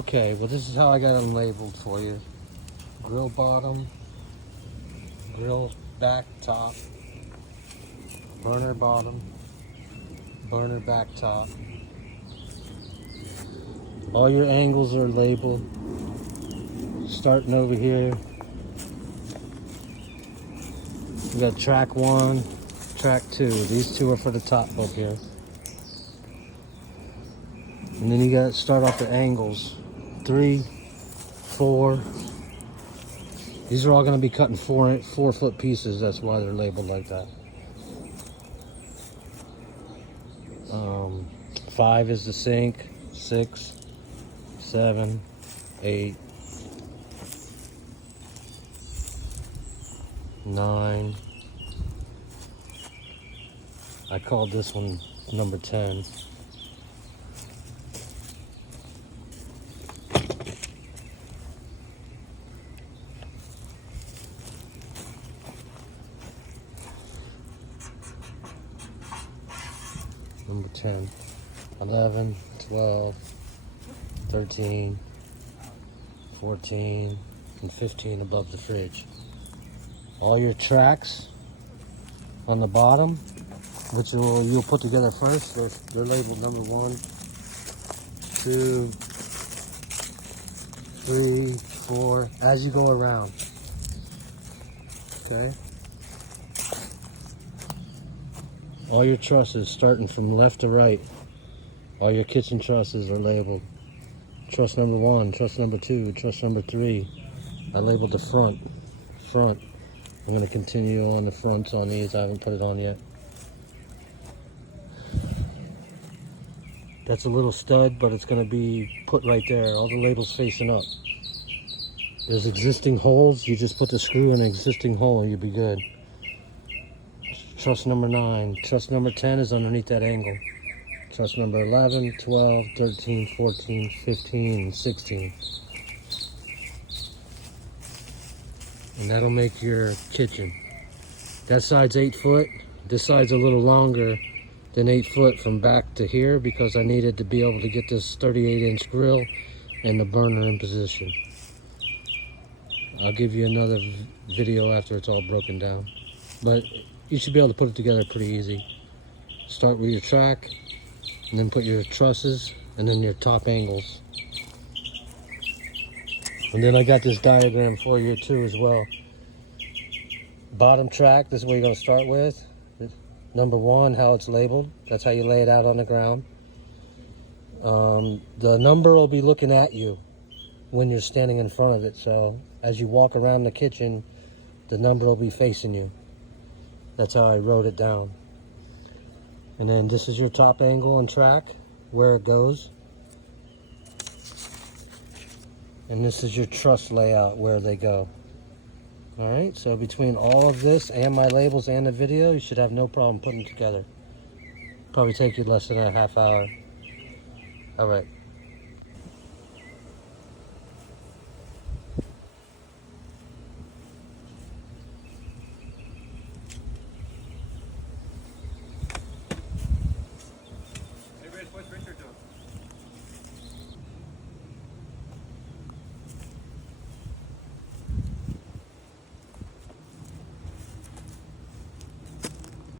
Okay, well this is how I got them labeled for you. Grill bottom, grill back top, burner bottom, burner back top. All your angles are labeled. Starting over here, we got track 1, track 2. These two are for the top up here. And then you got to start off the angles. 3, 4. These are all going to be cut in 4-foot pieces. That's why they're labeled like that. 5 is the sink. 6, 7, 8, 9. I called this one number 10. Number 10, 11, 12, 13, 14, and 15 above the fridge. All your tracks on the bottom, which you'll put together first, they're labeled number 1, 2, 3, 4, as you go around. Okay? All your trusses, starting from left to right, all your kitchen trusses are labeled. Truss number 1, truss number 2, truss number 3. I labeled the front. I'm going to continue on the fronts on these. I haven't put it on yet. That's a little stud, but it's going to be put right there. All the labels facing up. There's existing holes. You just put the screw in an existing hole and you'll be good. Truss number 9. Truss number 10 is underneath that angle. Truss number 11, 12, 13, 14, 15, and 16. And that'll make your kitchen. That side's 8 foot. This side's a little longer than 8 foot from back to here because I needed to be able to get this 38-inch grill and the burner in position. I'll give you another video after it's all broken down. But you should be able to put it together pretty easy. Start with your track, and then put your trusses, and then your top angles. And then I got this diagram for you too as well. Bottom track, this is what you're going to start with. Number 1, how it's labeled. That's how you lay it out on the ground. The number will be looking at you when you're standing in front of it. So as you walk around the kitchen, the number will be facing you. That's how I wrote it down. And then this is your top angle and track, where it goes. And this is your truss layout, where they go. All right, so between all of this and my labels and the video, you should have no problem putting it together. Probably take you less than a half hour. All right.